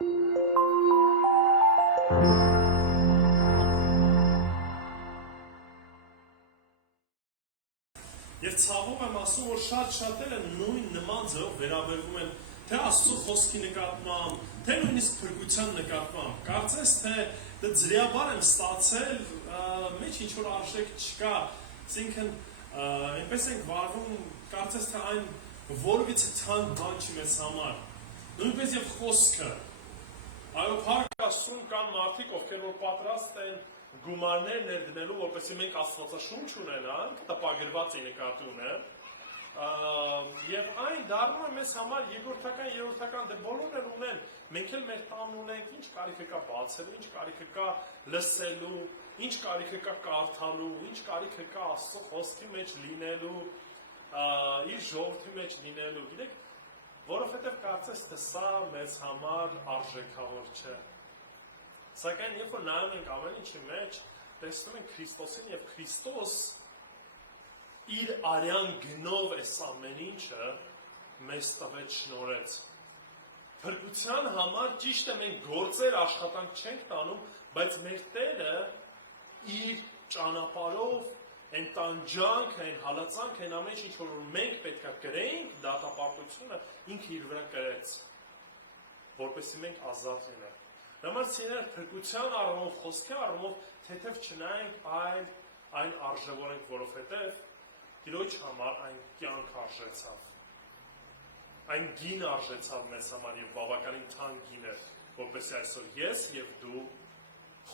Եվ ցավում եմ ասում, որ շատ-շատերը նույն նման ձևով վերաբերվում են թե Աստծո խոսքի նկատմամբ, թե նույնիսկ փրկության նկատմամբ։ Կարծես թե դա ձրիաբար եմ ստացել, մեջ ինչ որ արժեք չկա, այսինքն այնպես ենք վարվում, կարծես թե այն որևիցե թանկ բան չի մեզ համար։ Նույնպես եւ խոսքը։ Այո, փառք Աստծուն կան մարդիկ, ովքեր որ պատրաստ են գումարներ ներդնելու, որպեսզի մենք Աստվածաշունչ ունենանք, տպագրվածի նկատի ունեմ, եւ այն դառնում է մեզ համար երկրորդական, երրորդական, դե բոլորն էլ ունեն, մենք էլ մեր տան ունենք, ինչ կարիք կա բացելու, ինչ կարիք կա լսելու, ինչ կարիք կա կարդալու, ինչ կարիք կա Աստծո խոսքի մեջ լինելու, իր ժողովրդի մեջ լինելու, գիտեք, որովհետեւ կարծես թե սա մեզ համար արժեքավոր չէ։ Սակայն երբ որ նայում ենք ամեն ինչի մեջ, տեսնում ենք Քրիստոսին եւ Քրիստոս իր արյան գնով այս ամեն ինչը մեզ տվեց շնորհեց։ Փրկության համար ճիշտ է մենք գործեր աշխատանք չենք տանում, բայց մեր Տերը իր ճանապարհով այն տանջանք, այն հալածանք, այն ամեն ինչ որ մենք պետքա կրեինք, դատապարտությունը ինքը իր վրա կրեց, որպեսզի մենք ազատ լինենք։ Համար սիրել փրկության առումով, խոսքի առումով թեթև չնայենք, այլ այն արժևորենք, որովհետև Տիրոջ համար այն կյանք արժեցավ։ Այն գին արժեցավ մեզ համար եւ բավականին թանկ գին է, որպեսզի այսօր ես եւ դու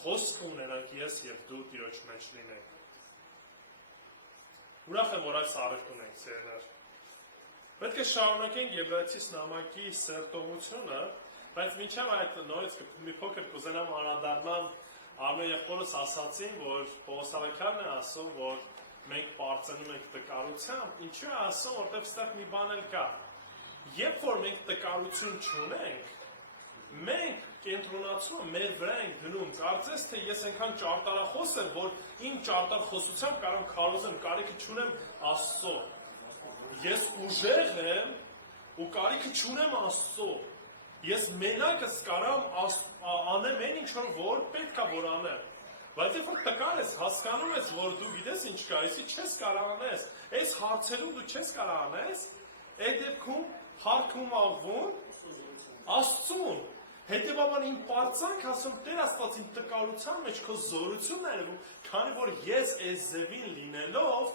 խոսք ունենանք, ես եւ դու Տիրոջ մեջ լինենք։ Ուրախ եմ, որ այս առիթ ունենք, սիրելիներ։ Պետք է շարունակենք Եբրայեցիս նամակի սերտողությունը, բայց մինչև այդ նորից մի փոքր կուզենամ անդրադառնալ Արմեն եղբորս ասացին, որ Պողոս Ավագյանն է ասում, որ մենք պարծենում ենք տկարությամբ, ինչու է ասում, որտեղ ստեղ մի բան էլ կա։ Երբ որ մենք տկարություն չունենք, մենք կենտրոնացումը մեր վրա ենք դնում, կարծես թե ես այնքան ճարտարախոս եմ, որ իմ ճարտարխոսությամբ կարող քարոզեմ, կարիքը չունեմ Աստծո։ Ես ուժեղ եմ ու կարիքը չունեմ Աստծո։ Ես մենակս կարամ անեմ այն ինչ որ պետք է որ անեմ։ Բայց երբ որ տկար ես, հասկանում ես, որ դու գիտես ինչ կա, այսի չես կարող անես, այս հարցերում դու չես կարող անես, այդ դեպքում հարքում աղվում Աստծուն։ Հետևաբար իմ պարծանք ասում Տեր Աստված իմ տկարության մեջ քո զորությունն է ներվում, քանի որ ես այս ձևին լինելով,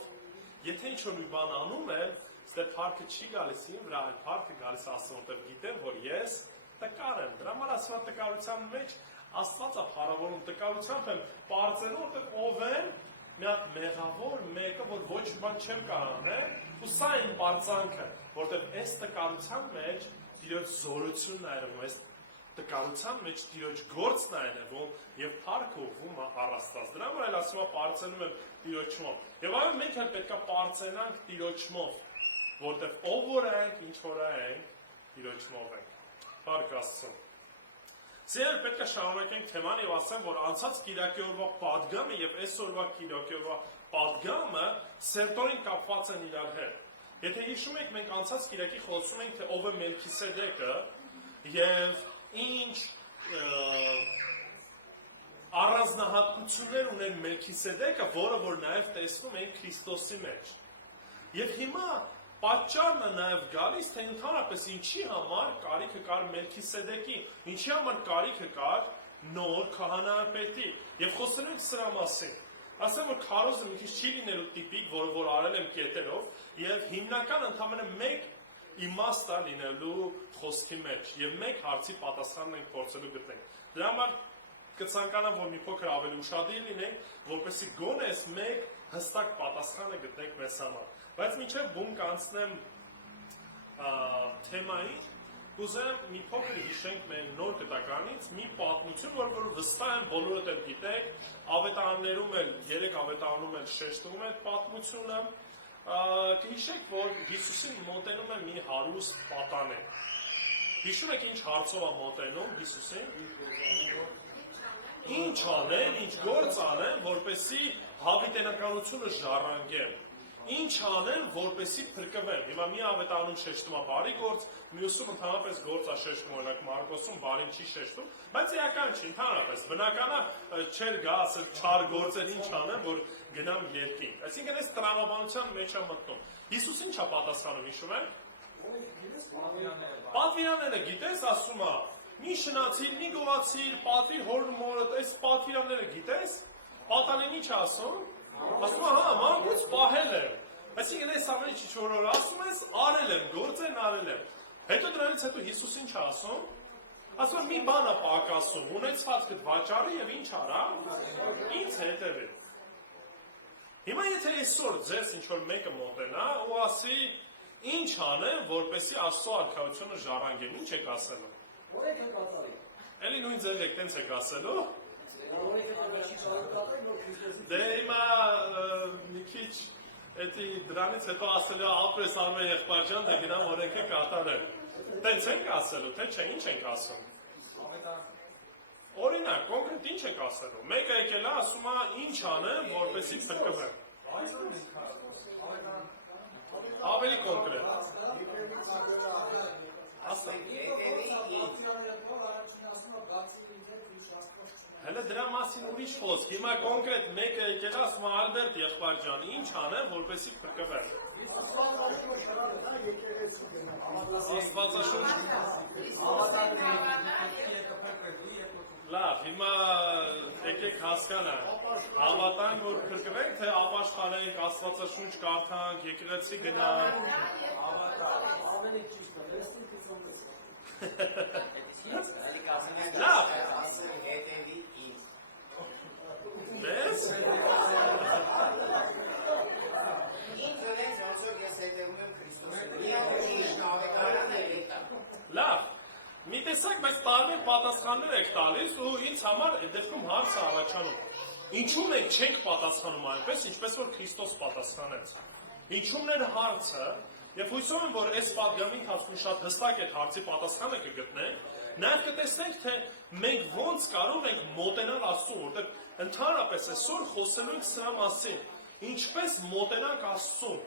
եթե ինչ-որ մի բան անում եմ, ստե փառքը չի գալիս իմ վրա, այլ փառքը գալիս Աստծուն, որտեղ գիտեմ, որ ես տկար եմ։ Դրա համար ասում տկարության մեջ Աստված է փառավորում, տկարությամբ եմ պարծենում, որտեղ ով եմ, մի հատ մեղավոր մեկը, որ ոչ բան չեմ կարող անել, ու սա իմ պարծանքը, որտեղ այս տկարության մեջ Տիրոջ զորությունն է երևում, այս տկարության մեջ Տիրոջ գործն է երևում եւ փառքը ուղղում առ Աստված։ Դրա համար էլ ասում է պարծենում եմ Տիրոջմով։ Եվ այո, մենք էլ պետք է պարծենանք Տիրոջմով, որտեղ ով որ ենք, ինչ որ ենք, Տիրոջմով ենք։ Փառք Աստծո։ Սիրել պետք է շարունակենք թեման եւ ասեմ, որ անցած Կիրակի օրվա պատգամը եւ այսօրվա Կիրակի օրվա պատգամը սերտորին կապված են իրար հետ։ Եթե հիշում եք, մենք անցած Կիրակի խոսում ենք, թե ով է Մելքիսեդեկը եւ ինչ առանձնահատկություններ ուներ Մելքիսեդեկը, որը որ նաեւ տեսնում ենք Քրիստոսի մեջ։ Եվ հիմա պատճառն է նաև գալիս, թե ընդհանրապես ինչի համար կարիքը կար Մելքիսեդեկի, ինչի համար կարիքը կար նոր քահանայապետի։ Եվ խոսելու ենք սրա մասին։ Ասեմ, որ քարոզը մի քիչ չի լինելու տիպիկ, որը որ արել եմ կետերով, եւ հիմնական ընդամենը մեկ իմաստ է լինելու խոսքի մեջ, եւ մեկ հարցի պատասխանն ենք փորձելու գտնենք։ Դրա համար կցանկանամ, որ մի փոքր ավելի ուշադիր լինենք, որպեսզի գոնե այս մեկ հստակ պատասխանը գտնենք մեզ համար։ Բայց մինչև բուն կանցնեմ թեմային, կուզեմ մի փոքր հիշենք մեր նոր գտականից մի պատմություն, որ վստահ եմ բոլորդ էլ գիտեք, ավետարաններում էլ, 3 ավետարանում էլ շեշտվում է այդ պատմությունը, կհիշեք, որ Հիսուսին մոտենում է մի հարուստ պատանեկ։ Հիշում եք ինչ հարցով է մոտենում Հիսուսին։ Ինչ անեն, ինչ գործ անեն, որպեսզի հավիտենականությունը ժառանգեն։ Ինչ անեն, որպեսի փրկվեն։ Հիմա մի ավետարանում շեշտում է բարի գործ, մյուսում ընդհանրապես գործ է շեշտում, օրինակ Մարկոսում բարին չի շեշտում, բայց իրական չի, ընդհանրապես բնականա չեր գա ասել չար գործեր ինչ անեն, որ գնամ երկինք։ Այսինքն այս տրամաբանության մեջ է մտնում։ Հիսուս ինչ է պատասխանում, հիշում եք։ Պատվիրանները գիտես, ասում է, մի շնացիր, մի գողացիր, պատվիր հոր մորդ, այս պատվիրանները գիտես, պատանին ինչ ասում, ասում է, հա, մանկուց պահել եմ, այսինքն այս ամեն ինչ որ ասում ես, արել եմ, գործեն արել եմ, հետո դրանից հետո Հիսուս ինչ ասում, ասում է, մի բան է պակասում, ունեցվածքդ վաճառի և ինչ արա, ինձ հետևի։ Հիմա եթե այսօր ձեզ ինչ որ մեկը մոտենա ու ասի, ինչ անեմ, որպեսի Աստծո արքայությունը ժառանգեմ, ինչ եք ասելու։ Էլի նույն ձև եք տենց եք ասելու։ Դե հիմա մի քիչ դրանից հետո ասելու ապրես արմե եղբայր ջան, դե գնամ օրենքը կատարել։ Տենց ենք ասելու, թե չէ, ինչ ենք ասում։ Օրինակ, կոնկրետ ինչ եք ասելու։ Մեկը եկել է, ասում է, ինչ անեմ, որպեսի փրկվեմ։ Ավելի կոնկրետ։ Հələ դրա մասին ուրիշ խոսք։ Հիմա կոնկրետ մեկը եկել է, ասում է Ալբերտ եղբայր ջան, ինչ անեմ, որպեսի փրկվեմ։ Աստվածաշունչ։ Լավ, հիմա եկեք հասկանանք, հավատանք, որ փրկվենք, թե ապաշխարենք, Աստվածաշունչ կարդանք, եկեղեցի գնանք։ Լավ։ Մեզ։ Լավ։ Մի տեսակ, բայց տարբեր պատասխաններ եք տալիս ու ինձ համար դեպքում հարց է առաջանում։ Ինչու մենք չենք պատասխանում այնպես, ինչպես որ Քրիստոս պատասխանեց։ Ինչու՞մն էր հարցը, եւ հույսով եմ, որ այս պատգամի ընթացքում շատ հստակ այդ հարցի պատասխանը կգտնենք, նաեւ կտեսնենք, թե մենք ոնց կարող ենք մոտենալ Աստծուն, որտեղ ընդհանրապես այսօր խոսելու ենք սրա մասին, ինչպես մոտենանք Աստծուն։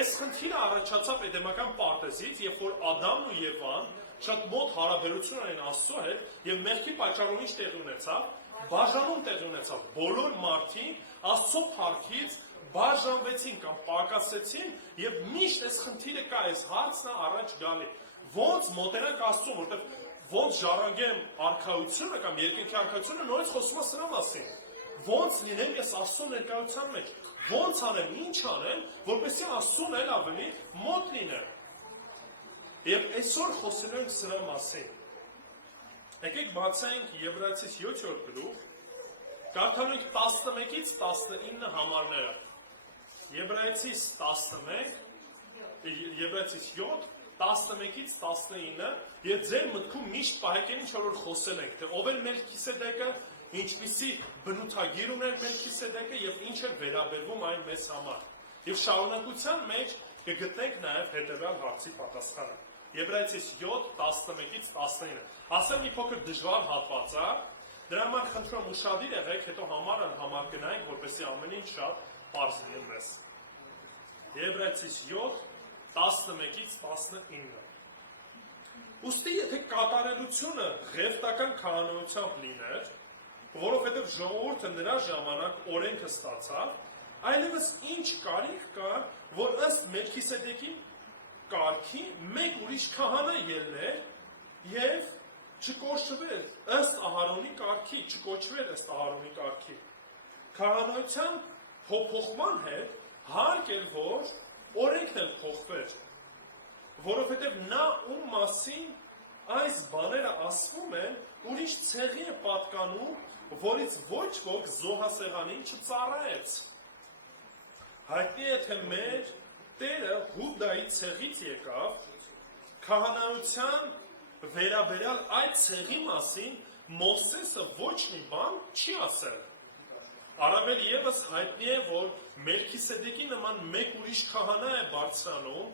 Այս խնդիրը առաջացավ էդեմական պարտեզից, երբ որ Ադամն ու Եվան շատ մոտ հարաբերություն ունեն Աստծո հետ եւ մեղքի պատճառով ինչ տեղի ունեցավ, բաժանում տեղի ունեցավ։ Բոլոր մարդիկ Աստծո փառքից բաժանվեցին կամ պակասեցին եւ միշտ այս խնդիրը կա, այս հարցն է առաջ գալի։ Ոնց մոտենանք Աստծուն, որտեղ ոնց ժառանգեմ արքայությունը կամ երկնքի արքայությունը, նորից խոսում է սրա մասին։ Ոնց լինեմ ես Աստծո ներկայության մեջ, ոնց անեմ, ինչ անեմ, որպեսզի Աստծուն էլ ավելի մոտ լինեմ։ Եվ այսօր խոսելու ենք սրա մասին։ Եկեք բացենք Եբրայեցիս 7-րդ գլուխ, կարդալու ենք 11-ից 19 համարները։ Եբրայեցիս 11, Եբրայեցիս 7, 11-ից 19, եւ ձեր մտքում միշտ պահեք ինչ որ խոսել ենք, թե ով է Մելքիսեդեկը, ինչպիսի բնութագիր ուներ Մելքիսեդեկը եւ ինչ էր վերաբերվում այն մեզ համար։ Եվ շարունակության մեջ կգտնենք նաեւ հետեւյալ հարցի պատասխանը։ Եբրայեցիս 7, 11-ից 19։ Ասեմ մի փոքր դժվար հատված է, դրա համար խնդրում եմ ուշադիր եղեք, հետո համարը համակնայինք, որպեսզի ամեն ինչ շատ պարզ լինի մեզ։ Եբրայեցիս 7, 11-ից 19։ Ուստի եթե կատարելությունը ղևտական քահանայությամբ լիներ, որովհետև ժողովուրդը նրա ժամանակ օրենքը ստացավ, այլևս ինչ կարիք կա, որ ըստ Մելքիսեդեկի կարգի մեկ ուրիշ քահանա ելներ եւ չկոչվեր ըստ Ահարոնի կարգի, չկոչվեր ըստ Ահարոնի կարգի։ Քահանայության փոփոխման հետ հարկ էր, որ օրենքն էլ փոխվեր, որովհետև նա ում մասին այս բաները ասվում են, ուրիշ ցեղի է պատկանում, որից ոչ ոք զոհասեղանին չծառայեց։ Հայտնի է, թե մեր Տերը Հուդայի ցեղից եկավ, քահանայության վերաբերյալ այդ ցեղի մասին Մովսեսը ոչ մի բան չի ասել։ Առավել ևս հայտնի է, որ Մելքիսեդեկի նման մեկ ուրիշ քահանա է բարձրանում,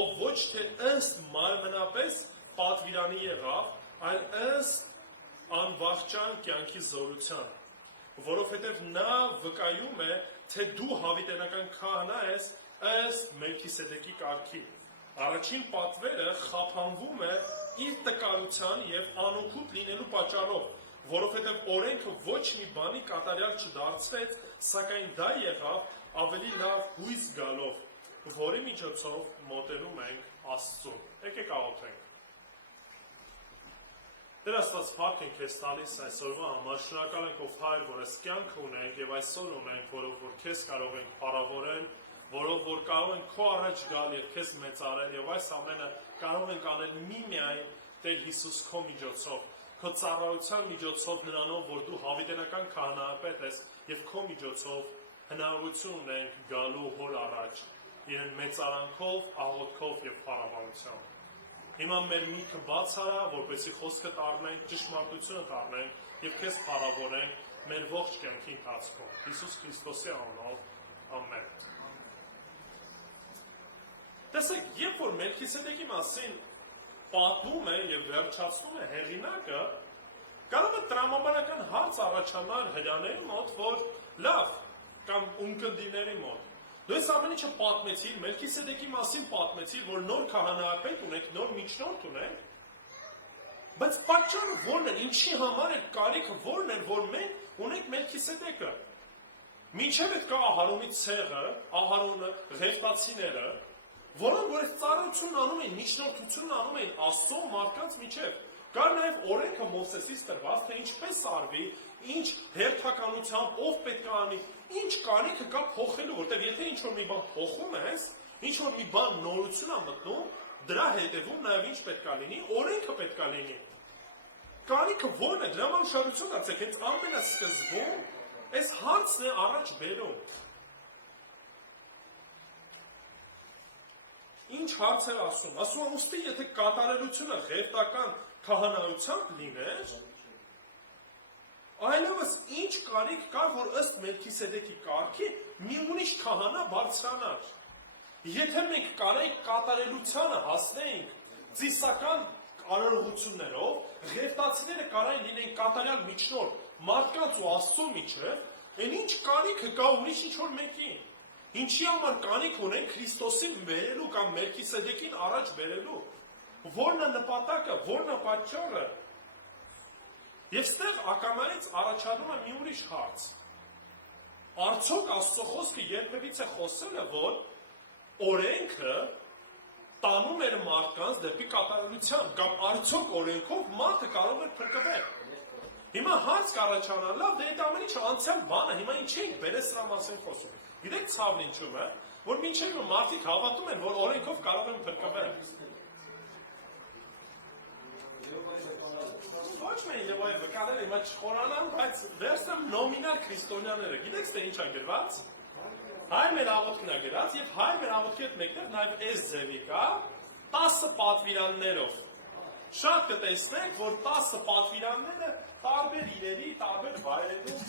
ով ոչ թե ըստ մարմնապես պատվիրանի եղավ, այլ ըստ անվախճան կյանքի զորության, որովհետև նա վկայում է, թե դու հավիտենական քահանա ես ըստ Մելքիսեդեկի կարգի։ Առաջին պատվերը խափանվում է իր տկարության եւ անօգուտ լինելու պատճառով, որովհետեւ օրենքը ոչ մի բանի կատարյալ չդարձվեց, սակայն դա եղավ ավելի լավ հույս գալով, որի միջոցով մոտենում ենք Աստծուն։ Եկեք աղոթենք։ Տեր Աստված, փառք ենք քեզ տալիս այսօրվա համար, շնորհակալ ենք ով Հայր, որ այս կյանքը ունենք եւ այսօր ունենք, որով որ քեզ կարող ենք փառավորել, որով որ կարող ենք քո առաջ գալ եւ քեզ մեծարել եւ այս ամենը կարող ենք անել միմիայն Տեր Հիսուս քո միջոցով, քո ծառայության միջոցով, նրանով, որ դու հավիտենական քահանայապետ ես եւ քո միջոցով հնարավորություն ունենք գալու հոր առաջ, իրեն մեծարանքով, աղոթքով եւ փառաբանությամբ։ Հիմա մեր միտքը բաց արա, որպեսզի խոսքը տառնենք, ճշմարտությունը տառնենք եւ քեզ փառավորենք մեր ողջ կյանքի ընթացքում։ Հիսուս Քրիստոսի անունով, ամեն։ Տեսեք, երբ որ Մելքիսեդեկի մասին պատմում է եւ վերջացնում է հեղինակը, կարող է տրամաբանական հարց առաջանալ հրյաների մոտ, որ լավ, կամ ունկնդիների մոտ։ Դու այս ամեն ինչը պատմեցիր, Մելքիսեդեկի մասին պատմեցիր, որ նոր քահանայապետ ունեք, նոր միջնորդ ունեք, բայց պատճառը ո՞րն է, ինչի համար է կարիքը ո՞րն է, որ մենք ունենք Մելքիսեդեկը։ Մինչև այդ կա Ահարոնի ցեղը, Ահարոնը, Ղևտացիները, որոնք որ այս ծառայությունն անում էին, միջնորդությունն անում էին Աստծո մարդկանց միջև։ Կար նաև օրենքը Մովսեսից տրված, թե ինչպես արվի, ինչ հերթականությամբ, ով պետք է անի, ինչ կարիքը կա փոխելու, որտեղ եթե ինչ-որ մի բան փոխում ես, ինչ-որ մի բան նորություն է մտնում, դրա հետևում նաև ինչ պետք է լինի, օրենքը պետք է լինի։ Կարիքը ո՞րն է, դրա համար ուշադրություն դարձեք, հենց ամենասկզբում այս հարցն է առաջ բերում։ Ինչ հարց էր ասում։ Ասում է, ուստի եթե կատարելությունը ղևտական քահանայությամբ լիներ, այլևս ինչ կարիք կար, որ ըստ Մելքիսեդեկի կարգի մի ուրիշ քահանա բարձրանար։ Եթե մենք կարենք կատարելությանը հասնեինք ծիսական արարողություններով, ղևտացիները կարային լինեն կատարյալ միջնորդ մարդկանց ու Աստծո միջև, այն ինչ կարիքը կա ուրիշ ինչ-որ մեկին։ Ինչի համար կանիք ունեն Քրիստոսին բերելու կամ Մելքիսեդեկին առաջ բերելու։ Որն է նպատակը, որն է պատճառը։ Եվ ստեղ ակամայից առաջանում է մի ուրիշ հարց։ Արդյոք Աստծո խոսքը երբևիցե խոսել է, որ օրենքը տանում էր մարդկանց դեպի կատարելության, կամ արդյոք օրենքով մարդը կարող է փրկվել։ Հիմա հարց կառաջանալ, լավ, դե այդ ամեն ինչը անցյալ բան է, հիմա ինչի ենք բերել սրա մասին խոսում։ Գիտեք ցավն ինչու՞մ է, որ մինչև մարդիկ հավատում են, որ օրենքով կարող են փրկվել։ Ոչ մեկ եւ վկաները հիմա չխորանան, բայց վերցնեմ նոմինալ քրիստոնյաները։ Գիտեք թե ինչ է գրված։ Հայ մեր աղոթքն է գրած եւ հայ մեր աղոթքի հետ մեկտեղ նաեւ այս ձևի կա 10 պատվիրաններով։ Շատ կտեսնեք, որ 10 պատվիրանները տարբեր իրերի, տարբեր վայրերում,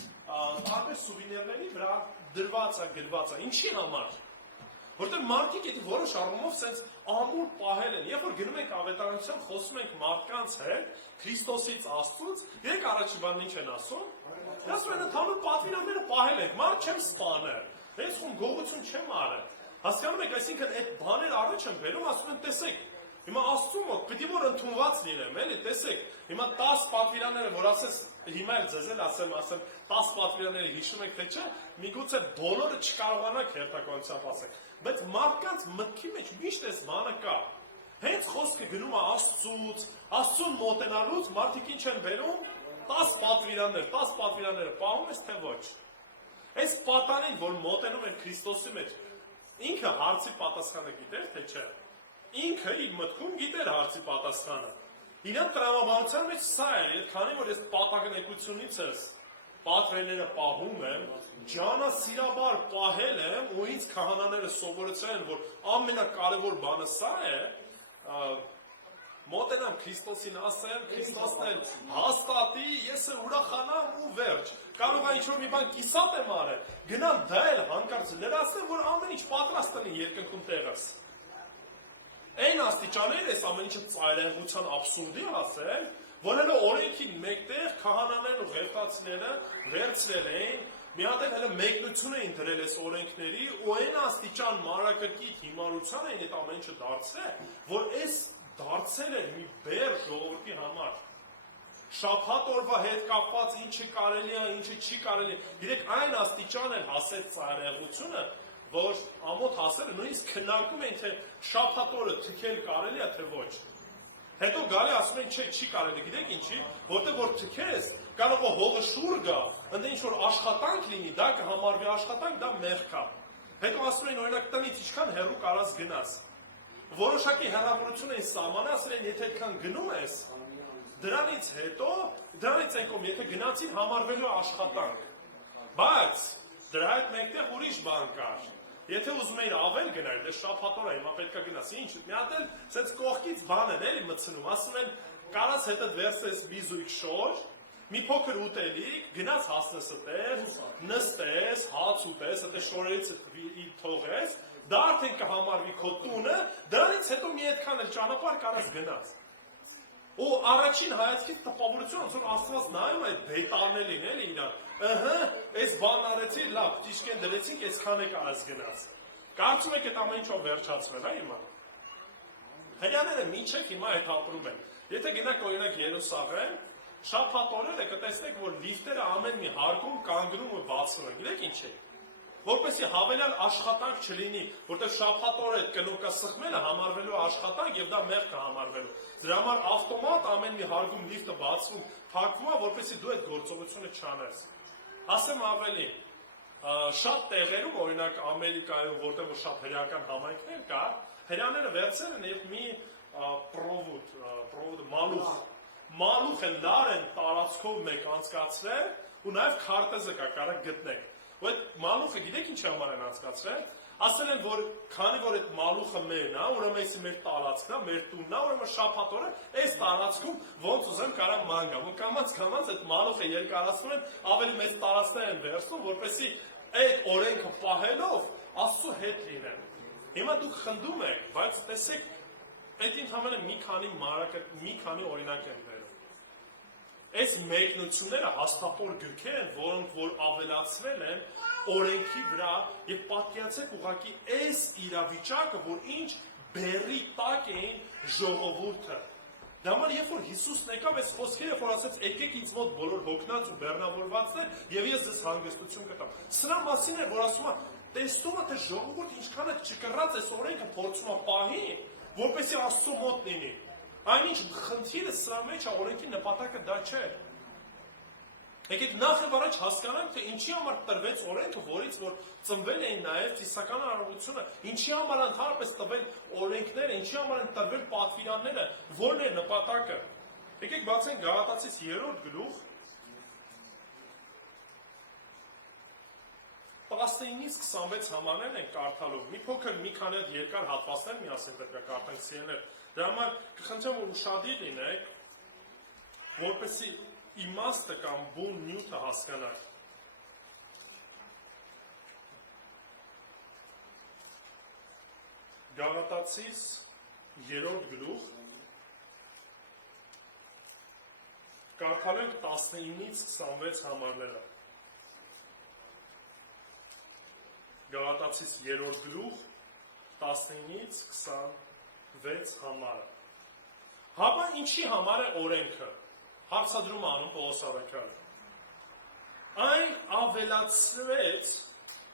տարբեր սուվիներների վրա դրված է, գրված է։ Ինչի համար։ Որտեղ մարդիկ եթե որոշ առումով sense ամուր պահել են, երբ որ գնում ենք ավետարանության, խոսում ենք մարդկանց հետ, Քրիստոսից Աստծուց, եք առաջի բանն ինչ են ասում։ Ասում են ընդհանուր պատվիրանները պահել ենք, մարդ չեմ սպանել, ես խում գողություն չեմ արել։ Հասկանում եք, այսինքն այդ բաներ առաջ են բերում, ասում են տեսեք, հիմա Աստծու մոտ պիտի որ ընդունված լինեմ, էլի, տեսեք, հիմա 10 պատվիրանները, որ ասես հիմա էլ ձեզ էլ ասեմ 10 պատվիրանները հիշում եք թե չէ, միգուցե բոլորը չկարողանաք հերթականությամբ ասել, բայց մարդկանց մտքի մեջ միշտ այս բանը կա։ Հենց խոսքը գնում է Աստծուց, Աստծուն մոտենալուց մարդիկ ինչ են բերում 10 պատվիրանները պահում ես թե ոչ։ Այս պատանին, որ մոտենում են Քրիստոսի մեջ, ինքը հարցի պատասխանը գիտեր թե չէ։ Ինքը իր մտքում գիտեր հարցի պատասխանը։ Իրան տրամաբանության մեջ սա է, քանի որ ես պատակնեկությունից ես պատվերները պահում եմ, ջանասիրաբար պահել եմ ու ինձ քահանաները սովորեցրել են, որ ամենակարևոր բանը սա է, մոտենամ Քրիստոսին ասեմ, Քրիստոսն էլ հաստատի, ես էլ ուրախանամ ու վերջ։ Կարող է ինչ-որ մի բան կիսատ եմ արել, գնամ դա էլ հանկարծ լրացնեմ, որ ամեն ինչ պատրաստ լինի երկնքում տեղս։ Այն աստիճաներ ես ամեն ինչը ծայրահեղության աբսուրդի հասել, որ հələ օրենքին մեկտեղ քահանաներն ու ղևտացիները վերցրել էին մի հատ էլ մեկնություն էին դրել այս օրենքների ու այն աստիճան մանրակրկիտ հիմարության էին այդ ամեն ինչը դարձրել, որ այս դարձել էր մի բեր ժողովրդի համար։ Շաբաթ օրվա հետ կապված ինչը կարելի է, ինչը չի կարելի։ Գիտեք, այն աստիճան էլ հասեց ծայրահեղությունը, որ ամոթ հասել նույնիսկ քննարկում էին, թե շաբաթ օրը թքել կարելի է, թե ոչ։ Հետո գալի ասում են, չէ, չի կարելի, գիտեք ինչի, որտեղ որ թքես, կարող է հողը շուռ գա, ընդ ինչ որ աշխատանք լինի, դա կհամարվի աշխատանք, դա մեղք է։ Հետո ասում են, օրինակ տնից ինչքան հեռու կարաս գնաս։ Որոշակի հեռավորություն են սահմանը, ասել են, եթե այդքան գնում ես, դրանից հետո, դրանից են կողմ, եթե գնացին համարվելու աշխատանք, բայց դրա հետ մեկտեղ ուրիշ բան կար, եթե ուզում էին ավել գնար, դե շաբաթ օրը հիմա պետք է գնաս, ինչ, մի հատ էլ սենց կողքից բան են էլի մտցնում, ասում են, կարաս հետդ վերցես մի զույգ շոր, մի փոքր ուտելիք, գնաս հասնես տեղ, նստես, հաց ուտես, այդե շորերից թողես, դա արդեն կհամարվի քո տունը, դրանից հետո մի այդքան էլ ճանապարհ կարաս գնաս։ Ու առաջին հայացքից տպավորություն, ոնց որ Աստված նայում այդ դետալներին էլի իրար, այս բանն արեցի, լավ, ճիշտ դրեցինք, այսքան է կարաս գնաս։ Կարծում եք այդ ամեն ինչով վերջացվել է հիմա։ Հрьяաները մինչև հիմա այդ ապրում են։ Եթե գնաք օրինակ Երուսաղեմ, շաբաթ օրերը կտեսնեք, որ լիֆտերը ամեն մի հարկում կանգնում ու բացվում են։ Գիտեք ինչ է։ Որպեսզի հավելյալ աշխատանք չլինի, որտեղ շաբաթ օրը այդ կնոկա սխմելը համարվելու աշխատանք եւ դա մեղք է համարվելու։ Դրա համար ավտոմատ ամեն մի հարկում լիֆտը բացվում, փակվում է, որպեսզի դու այդ գործողությունը չանես։ Ասեմ ավելի, շատ տեղերում, օրինակ Ամերիկայում, որտեղ շատ հրեական համայնքներ կա, հրեաները վերցել են եւ մի մալուխ են լար են տարածքով մեկ անցկացրել ու նաեւ քարտեզը կա, կարող գտնեք։ Ու այդ մալուխը գիտեք ինչ համար են անցկացրել։ Ասել են, որ քանի որ այդ մալուխը մերն է, ուրեմն էսի մեր տարածքն է, մեր տունն է, ուրեմն շաբաթ օրը այս տարածքում ոնց ուզեմ կարամ ման գամ։ Ու կամաց այդ մալուխը երկարացնում են, ավելի մեծ տարածքներ են վերցնում, որպեսզի այդ օրենքը պահելով Աստծո հետ լինեն։ Հիմա դուք խնդում եք, բայց տեսեք, այդ ընդհանրապես մի քանի օրինակ են բերում։ Այս մեկնությունները հաստատոր գրքեր են, որոնք որ ավելացվել են օրենքի վրա եւ պատկերացեք ուղղակի այս իրավիճակը, որ ինչ բերի տակ էին ժողովուրդը։ Դա համար երբ որ Հիսուսն եկավ այս խոսքերը, որ ասաց եկեք ինձ մոտ բոլոր հոգնած ու բեռնավորվածներ եւ ես ձեզ հանգստություն կտամ։ Սրա մասին է, որ ասում է, տեսնում է թե ժողովուրդը ինչքան է չկռած այս օրենքը փորձում է պահի, որպեսզի Աստծո մոտ լինի։ Այնինչ խնդիրը սրա մեջ է, օրենքի նպատակը դա չէ։ Եկեք նախ եւ առաջ հասկանանք, թե ինչի համար տրվեց օրենքը, որից որ ծնվել էին նաեւ ծիսական արարողությունը, ինչի համար ընդհանրապես տվել օրենքները, ինչի համար են տրվել պատվիրանները, որն է նպատակը։ Եկեք բացենք Գաղատացիս 3-րդ գլուխ 19-ից 26 համարներն են կարդալու։ Մի փոքր մի քանի երկար հատվածներ միասին պետք է կարդանք սիրելիներ։ Դրա համար կխնդրեմ, որ ուշադիր լինեք, որպեսզի իմաստը կամ բուն նյութը հասկանաք։ Գաղատացիս 3-րդ գլուխ կարդալենք 19-ից 26 համարները։ Գաղատացիս 3-րդ գլուխ 19-ից 26 համարը։ Հապա ինչի համար է օրենքը։ Հարցադրում անում Պողոս առաքյալը։ Այն ավելացրեց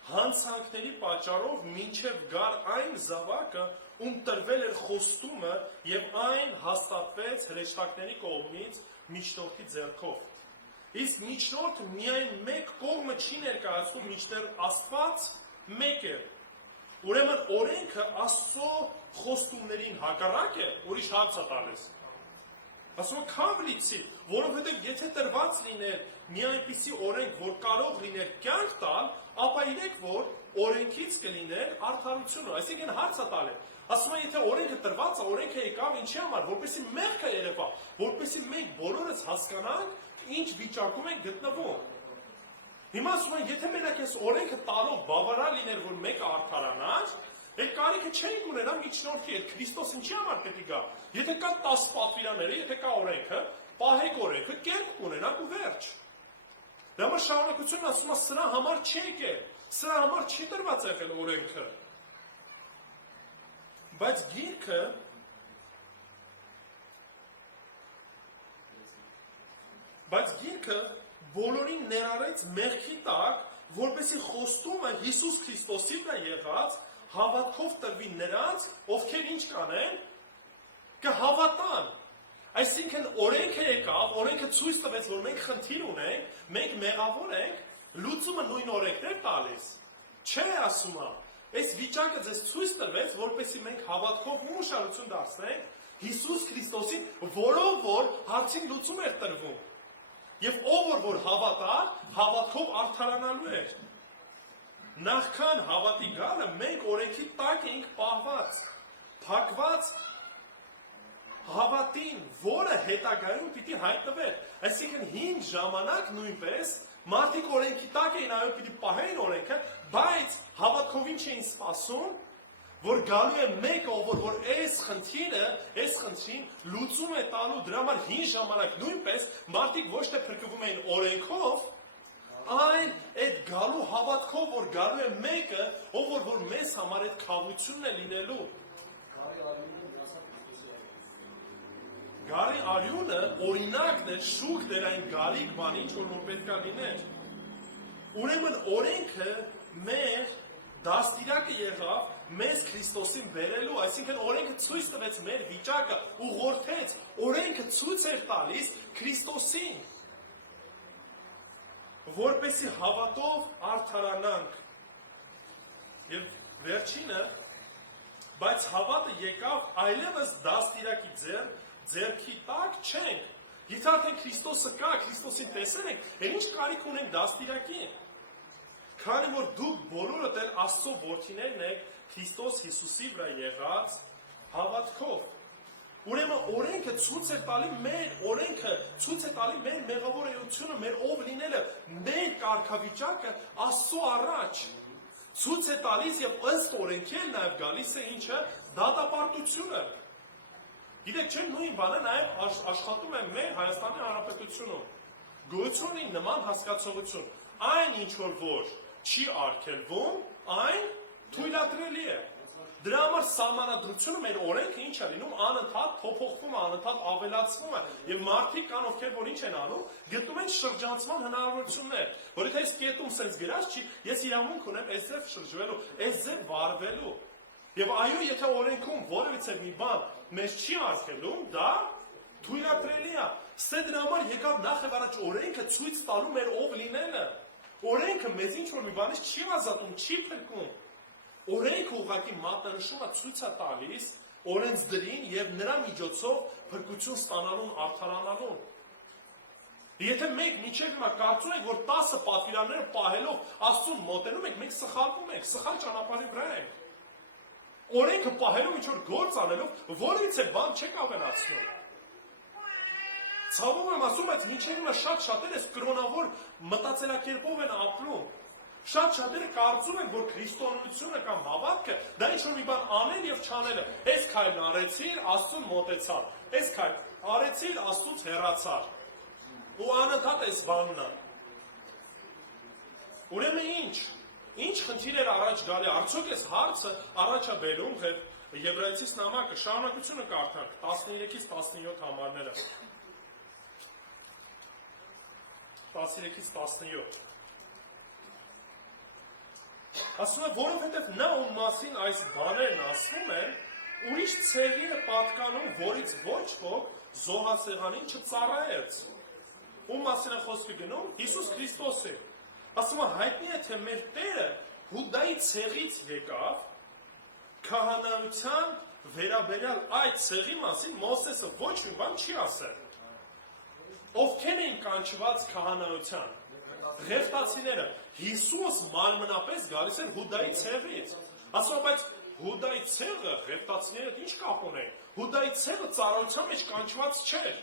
հանցանքների պատճառով մինչև գար այն զավակը, ում տրվել էր խոստումը եւ այն հաստատվեց հրեշտակների կողմից միջնորդի ձեռքով։ Իսկ միջնորդը միայն մեկ կողմը չի ներկայացնում, մինչդեռ Աստված մեկ է։ Ուրեմն օրենքը Աստծո խոստումներին հակառակ է, ուրիշ հարց է տալիս։ Ասում է քավլիցի, որովհետև եթե տրված լիներ մի այնպիսի օրենք, որ կարող լիներ կյանք տալ, ապա իրեք որ օրենքից կլիներ արդարությունը, այսինքն հարց է տալի։ Ասում է եթե օրենքը տրված է, օրենքը եկավ ինչի համար, որպեսզի մեղքը երևա, որպեսզի մենք բոլորս հասկանանք ինչ վիճակում ենք գտնվում։ Հիմա ասում են, եթե մենակ այս օրենքը տալով բավարար լիներ, որ մեկը արդարանար, այդ կարիքը չենք ունենա միջնորդի, այդ Քրիստոս ինչի համար պետք է գա։ Եթե կա 10 պատվիրանները, եթե կա օրենքը, պահեք օրենքը, կերպ ունենաք ու վերջ։ Դա մը շարունակությունն ասում է սրա համար չի եկել, սրա համար չի տրված եղել օրենքը։ Բայց գիրքը բոլորին ներառեց մեղքի տակ, որպեսզի խոստումը Հիսուս Քրիստոսի վրա եղած հավատքով տրվի նրանց, ովքեր ինչ կանեն, կհավատան։ Այսինքն օրենքը եկավ, օրենքը ցույց տվեց, որ մենք խնդիր ունենք, մենք մեղավոր ենք, լուծումը նույն օրենքն է տալիս։ Չէ, ասում է, այս վիճակը ձեզ ցույց տվեց, որպեսզի մենք հավատքով ուշադրություն դարձնենք Հիսուս Քրիստոսին, որով որ հարցին լուծում էր տրվում։ Եվ ով որ հավատար, հավատքով արդարանալու էր։ Նախքան հավատի գալը մենք օրենքի տակ էինք պահված, փակված հավատին, որը հետագայում պիտի հայտնվեր։ Այսինքն հին ժամանակ նույնպես մարդիկ օրենքի տակ էին, այո, պիտի պահեին օրենքը, բայց հավատքով ինչ էին սպասում, որ գալու է մեկը, որ այս խնդրին լուծում է տալու, դրա համար հին ժամանակ նույնպես մարդիկ ոչ թե փրկվում էին օրենքով, այն այդ գալու հավատքով, որ գալու է մեկը, որ մեզ համար այդ քավությունն է լինելու։ Գարի արյունը օրինակն էր, շուկն էր այն գարիկ բանին, որ պետք է լիներ։ Ուրեմն օրենքը մեր դաստիարակը եղավ մեզ Քրիստոսին բերելու, այսինքն օրենքը ցույց տվեց մեր վիճակը, ուղղորդեց, օրենքը ցույց էր տալիս Քրիստոսին, որպեսզի հավատով արդարանանք։ Եվ վերջինը, բայց հավատը եկավ այլևս դաստիարակի ձեռքի տակ չենք։ Եթե արդեն Քրիստոսը կա, Քրիստոսին տեսել ենք, ինչ կարիք ունենք դաստիարակի։ Քանի որ դուք բոլորդ էլ Աստծո որդիներն եք Քրիստոս Հիսուսի վրա եղած հավատքով։ Ուրեմն օրենքը ցույց է տալի մեր մեղավորությունը, մեր ով լինելը, մեր կարգավիճակը Աստծո առաջ։ Ցույց է տալիս եւ ըստ օրենքի նաեւ գալիս է ինչը դատապարտությունը։ Գիտեք, չէ՞ նույն բանը նաեւ աշխատում է մեր Հայաստանի Հանրապետությունում։ Գոյություն ունի նման հասկացողություն։ Այն ինչ որ չի արգելվում, այն թույլատրելի է։ Դրա համար սահմանադրությունը մեր օրենքը ինչ է լինում, անընդհատ փոփոխվում է, անընդհատ ավելացվում է, եւ մարդիկ կան, ովքեր որ ինչ են անում, գտնում են շրջանցման հնարավորություններ, որ եթե այս կետում sense գրած չի, ես իրավունք ունեմ այս ձև շրջվելու, այս ձև վարվելու։ Եվ այո, եթե օրենքում որևիցե մի բան մեզ չի արգելում, դա թույլատրելի է։ Սա դրա համար եկավ նախ եւ առաջ օրենքը ցույց տալու մեր ով լինելը։ Օրենքը մեզ ինչ որ մի բանից չի ազատում, չի փրկում։ Օրենքը ուղղակի մատնանշումը ցույց է տալիս օրենսդրին եւ նրա միջոցով փրկություն ստանալուն, արդարանալուն։ Եթե մենք մինչև հիմա կարծում ենք, որ 10 պատվիրանները պահելով Աստծուն մոտենում ենք, մենք սխալվում ենք, սխալ ճանապարհի վրա ենք։ Օրենքը պահելով ինչ որ գործ անելով որից է բան չեք ավելացնում։ Ցավում եմ ասում, բայց մինչև հիմա շատ շատերը այս կրոնավոր մտածելակերպով են ապրում։ Շատ շատերը կարծում են, որ քրիստոնեությունը կամ հավատքը դա ինչ որ մի բան անել եւ չանելը։ Այս քայլն արեցիր, Աստծուն մոտեցար։ Այս քայլ արեցիր, Աստծուց հեռացար։ Ու անընդհատ այս բանն է։ Ուրեմն ինչ խնդիր էր առաջ գալի, արդյոք այս հարցը առաջ է բերում Եբրայեցիս նամակը, շարունակությունը կարդանք 13-ից 17 համարները։ 13-ից 17։ Ասում է, որովհետև նա ում մասին այս բաներն ասվում են, ուրիշ ցեղի է պատկանում, որից ոչ ոք զոհասեղանին չծառայեց։ Ում մասին է խոսքը գնում, Հիսուս Քրիստոսի։ Ասում է, հայտնի է, թե մեր Տերը Հուդայի ցեղից եկավ, քահանայության վերաբերյալ այդ ցեղի մասին Մովսեսը ոչ մի բան չի ասել։ Ովքեր էին կանչված քահանայության։ Ղևտացիները, Հիսուս մանմնապես գալիս էր Հուդայի ցեղից։ Ասում է, բայց Հուդայի ցեղը ղևտացիները ինչ կապ ունեն։ Հուդայի ցեղը ծառայության մեջ կանչված չէր։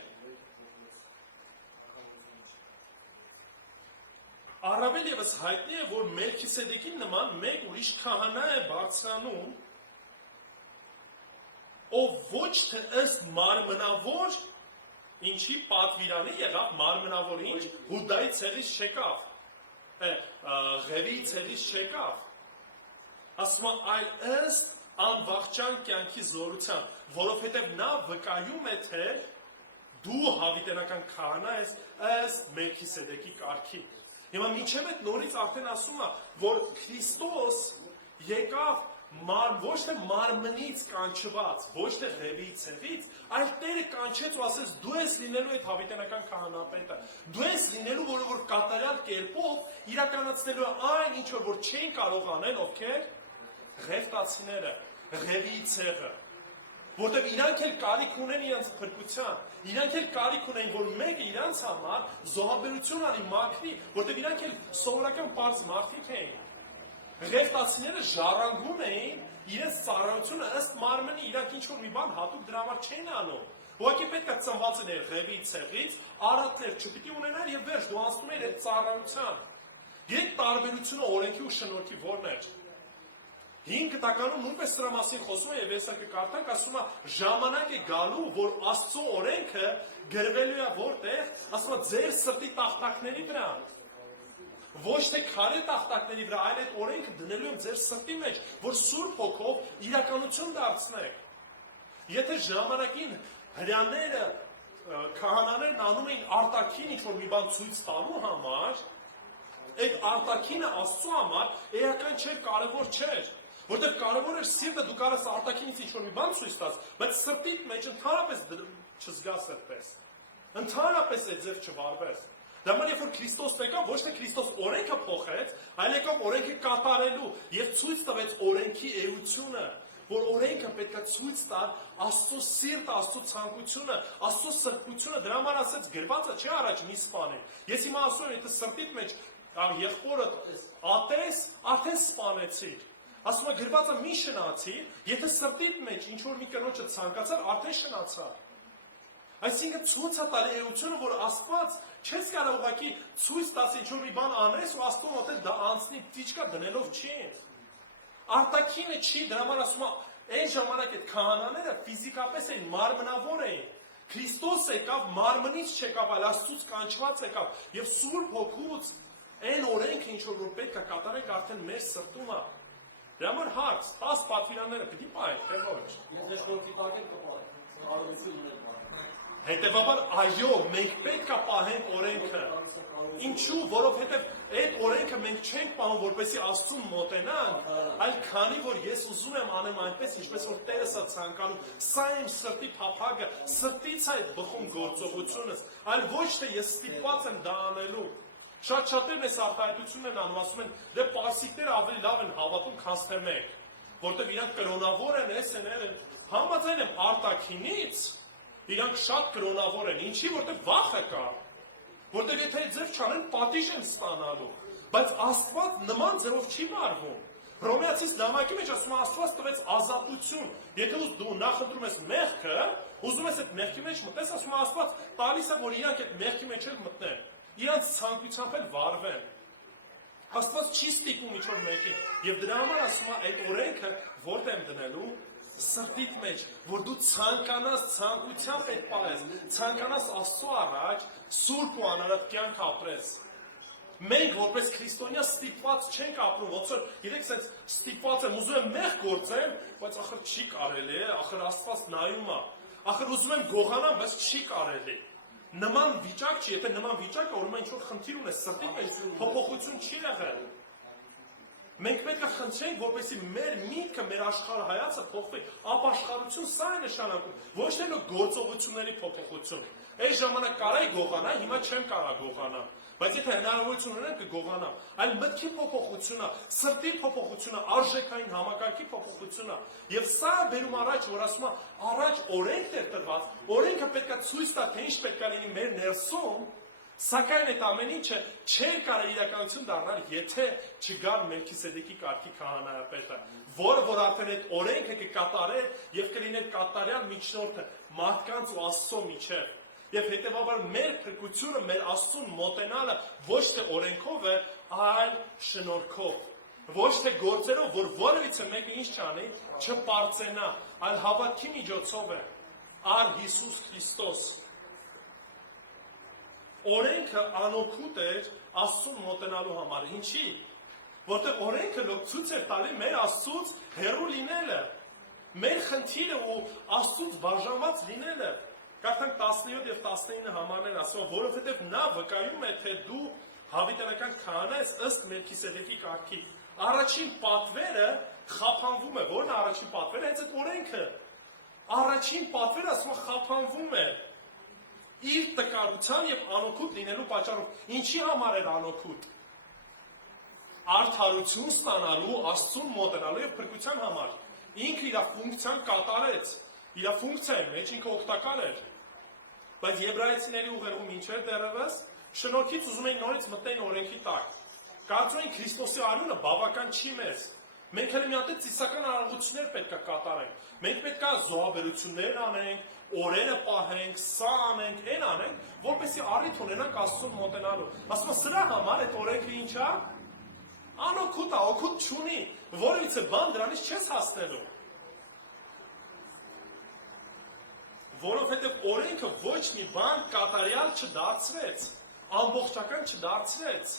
Առավել ևս հայտնի է, որ Մելքիսեդեկին նման մեկ ուրիշ քահանա է բարձրանում, ով ոչ թե ըստ մարմնավոր Ինչի պատվիրանի եղավ մարմնավոր ինչ Հուդայի ցեղից չեկավ, Ղևի ցեղից չեկավ, ասում է այլ ըստ անվախճան կյանքի զորության, որովհետև նա վկայում է, թե դու հավիտենական քահանա ես ըստ Մելքիսեդեկի կարգի։ Հիմա մինչև այդ նորից արդեն ասում է, որ Քրիստոս եկավ ոչ թե մարմնից կանչված, ոչ թե Ղևիի ցեղից, այլ Տերը կանչեց ու ասեց դու ես լինելու այդ հավիտենական քահանապետը, դու ես լինելու, որ կատարյալ կերպով իրականացնելու այն ինչ որ չէին կարող անել ովքեր Ղևտացիները, Ղևիի ցեղը, որտեղ իրանք էլ կարիք ունեն իրենց փրկության, իրանք էլ կարիք ունեն, որ մեկը իրանց համար զոհաբերություն անի մաքրի, որտեղ իրանք էլ սովորական պարզ մարդիկ էին։ Ղևտացիները ժառանգում էին իրենց ծառայությունը ըստ մարմնի, իրանք ինչ որ մի բան հատուկ դրա համար չէին անում։ Ուղղակի պետք է ծնված էր Ղևիի ցեղից, արատներ չպիտի ունենար եւ վերջ դու անցնում ես այդ ծառայության։ Այդ տարբերությունը օրենքի ու շնորհքի որն էր։ 5 տականում նույնպես սրա մասին խոսում է եւ ես կկարդանք, ասում է ժամանակ է գալու, որ Աստծո օրենքը գրվելու է որտեղ, ասում է ձեր սրտի տախտակների վրա։ Ոչ թե քարե տախտակների վրա, այլ այդ օրենքը դնելու եմ ձեր սրտի մեջ, որ Սուրբ Հոգով իրականություն դարձնեք։ Եթե ժամանակին հրյաները, քահանաներն անում էին արտաքին ինչ-որ մի բան ցույց տալու համար, այդ արտաքինը Աստծո համար էական չէր, կարևոր չէր։ Որտեղ կարևոր էր սիրտը դու կարաս արտաքինից ինչ-որ մի բան ցույց տաս, բայց սրտիդ մեջ ընդհանրապես չզգաս այդպես։ Ընդհանրապես այդ ձև չվարվես։ Դա մար երբ որ Քրիստոս եկավ, ոչ թե Քրիստոս օրենքը փոխեց, այլ եկավ օրենքը կատարելու եւ ցույց տվեց օրենքի էությունը, որ օրենքը պետք է ցույց տար Աստծո սիրտը, Աստծո ցանկությունը, Աստծո սրբությունը, դրա համար ասեց գրվածը չի առաջ մի սպանին։ Ես հիմա ասում եմ, եթե սրտիդ մեջ եղբորը ատես, արդեն սպանեցիր։ Ասում է գրվածը մի շնացի, եթե սրտիդ մեջ ինչ որ մի կնոջը ցանկացար, արդեն շնացար։ Այսինքն ցույց է տալի էությունը, որ Աստված չես կարող ուղղակի ցույց տաս ինչ որ մի բան անես ու Աստծո մոտ դա անցնի տիճկա դնելով չի։ Արտաքինը չի, դրա համար ասում է այն ժամանակ այդ քահանաները ֆիզիկապես էին, մարմնավոր էին։ Քրիստոս եկավ, մարմնից չեկավ, այլ Աստծուց կանչված եկավ եւ Սուրբ Հոգուց այն օրենքը ինչ որ պետք է կատարենք արդեն մեր սրտում է։ Դրա համար հարց, 10 պատվիրանները պիտի պահենք, թե ոչ։ Ես շնորհքի տակ եմ կպահենք, արարություն ունեմ։ Հետևաբար այո, մենք պետք է պահենք օրենքը։ Ինչու, որովհետև այդ օրենքը մենք չենք պահում, որպեսզի Աստծուն մոտենանք, այլ քանի որ ես ուզում եմ անեմ այնպես, ինչպես որ Տերս է ցանկանում, սա իմ սրտի փափագը, սրտից է այդ բխում գործողությունս, այլ ոչ թե ես ստիպված եմ դա անելու։ Շատ շատերն այս արտահայտությունն են անում, ասում են, դե պարսիկները ավելի լավ են հավատում, քան թե մենք, որտեղ իրանք կրոնավոր են, համաձայն եմ արտաքինից, իրանք շատ կրոնավոր են, ինչի, որտեղ վախը կա, որտեղ եթե ձև չանեն, պատիժ են ստանալու, բայց Աստված նման ձևով չի մարվում։ Հռոմեացիս նամակի մեջ ասում է Աստված տվեց ազատություն, եթե դու նախընտրում ես մեղքը, ուզում ես այդ մեղքի մեջ մտնես, ասում է Աստված տալիս է, որ իրանք այդ մեղքի մեջ էլ մտնեն, իրանք ցանկությամբ էլ վարվեն։ Աստված չի ստիպում ինչ-որ մեկին, եւ դրա համար ասում է այդ օրենքը որտեղ եմ դնելու սրտիդ մեջ, որ դու ցանկանաս ցանկությամբ այդ պահես, ցանկանաս Աստծո առաջ սուրբ ու անարատ կյանք ապրես։ Մենք որպես քրիստոնյա ստիպված չենք ապրում, ոնց որ իրենք sense ստիպված եմ, ուզում եմ մեղ գործեմ, բայց ախր չի կարելի, ախր Աստված նայում է, ախր ուզում եմ գողանամ, բայց չի կարելի։ Նման վիճակ չի, եթե նման վիճակը ուրեմն ինչ-որ խնդիր ունես, սրտի մեջ փոփոխություն չի եղել։ Մենք պետք է խնդրենք, որպեսզի մեր միտքը, մեր աշխարհայացը փոխվի։ Ապաշխարություն սա է նշանակում, ոչ թե գործողությունների փոփոխություն։ Այս ժամանակ կարայի գողանա, հիմա չեմ կարա գողանա։ Բայց եթե հնարավորություն ունենա կգողանամ, այլ մտքի փոփոխությունը, սրտի փոփոխությունը, արժեքային համակարգի փոփոխությունը, եւ սա բերում առաջ, որ ասում է, առաջ օրենքն է տրված, օրենքը պետք է ցույց տա, թե ինչ պետք է լինի մեր ներսում, սակայն այդ ամեն ինչը չէր կարող իրականություն դառնալ, եթե չգար Մելքիսեդեկի կարգի քահանայապետը, որը որ արդեն այդ օրենքը կկատարեր եւ կլիներ կատարյալ միջնորդը մարդկանց ու Աստծո միջեւ։ Եվ հետևաբար մեր փրկությունը, մեր Աստծուն մոտենալը ոչ թե օրենքով է, այլ շնորհքով։ Ոչ թե գործերով, որ որևիցե մեկը ինչ չանի, չպարծենա, այլ հավատքի միջոցով է։ Ար Հիսուս Քրիստոս։ օրենքը անօգուտ էր Աստծուն մոտենալու համար։ Ինչի՞։ Որտեղ օրենքը ցույց էր տալի մեր Աստծուց հեռու լինելը, մեր խնդիրը ու Աստծուց բաժանված լինելը։ Կարդանք 17 եւ 19 համարներ ասում, որովհետեւ նա վկայում է, թե դու հավիտենական քահանա ես ըստ Մելքիսեդեկի կարգի։ Առաջին պատվերը խափանվում է, որն է առաջին պատվերը, հենց այդ օրենքը։ Առաջին պատվերը ասում խափանվում է իր տկարության եւ անօգուտ լինելու պատճառով։ Ինչի համար էր անօգուտ։ Արդարություն ստանալու, Աստծուն մոտենալու եւ փրկության համար։ Ինքը իր ֆունկցիան կատարեց։ Իր ֆունկցիայի մեջ ինքը օգտակար էր։ Բայց եբրայեցիների ուղերձում ինչ էր դեռևս, շնորհքից ուզում էին նորից մտնեն օրենքի տակ։ Կարծում են Քրիստոսի արյունը բավական չի մեզ։ Մենք հենց մի հատ ծիսական արարողություններ պետք է կատարենք։ Մենք պետք է զոհաբերություններ անենք, օրերը պահենք, սա անենք, այն անենք, որպեսզի առիթ ունենանք Աստծուն մոտենալու։ Ասում եմ, սրա համար այդ օրենքը ինչ է։ Անօգուտ է, օգուտ չունի, որևիցե բան դրանից չես հասնելու։ Որովհետև օրենքը ոչ մի բան կատարյալ չդարձրեց, ամբողջական չդարձրեց։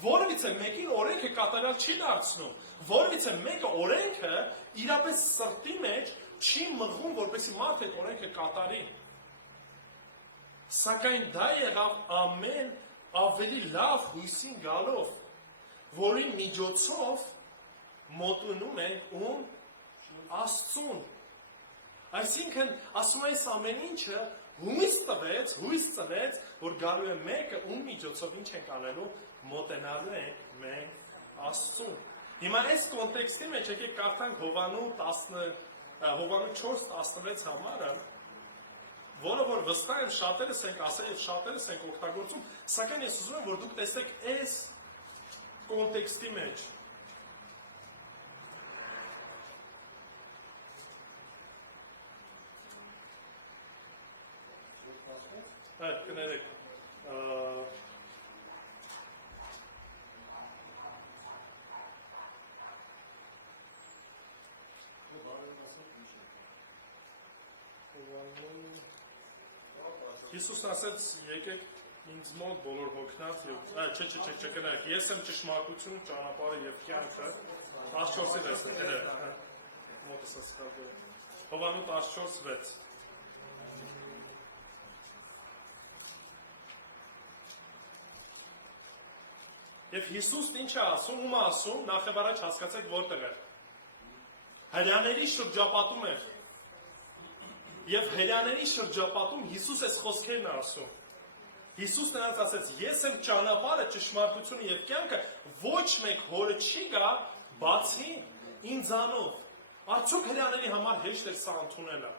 Որևիցե մեկին օրենքը կատարյալ չի դարձնում, որևիցե մեկը օրենքը իրապես սրտի մեջ չի մղվում, որպեսզի մարդը այդ օրենքը կատարի։ Սակայն դա եղավ ամեն ավելի լավ հույսին գալով, որի միջոցով մոտենում ենք ում Աստծուն։ Այսինքն, ասում այս ամեն ինչը հույս ծնեց, որ գալու է մեկը ում միջոցով ինչ ենք անելու, մոտենալու ենք մենք Աստծուն։ Հիմա այս կոնտեքստի մեջ եկեք կարդանք Հովանու 4:16 համարը, որը որ վստահ եմ շատերս ենք ասել եւ շատերս ենք օգտագործում, սակայն ես ուզում եմ, որ դուք տեսեք այս կոնտեքստի մեջ։ Այդ կներեք, Հիսուսն ասեց, եկեք ինձ մոտ բոլոր հոգնած եւ չկներեք, ես եմ ճշմարտությունը, ճանապարհը եւ կյանքը, 14-ին տեսնեք, կներեք, մոտս ասկալը, Հովանու 14:6 Եվ Հիսուսն ինչ է ասում, ում է ասում, նախ եւ առաջ հասկացեք որտեղ է։ Հրյաների շրջապատում էր։ Եվ հրյաների շրջապատում Հիսուս այս խոսքերն է ասում։ Հիսուս նրանց ասեց, ես եմ ճանապարհը, ճշմարտությունը եւ կյանքը, ոչ մեկ հորը չի գա, բացի ինձանով։ Արդյոք հրյաների համար հեշտ է սա ընդունելը։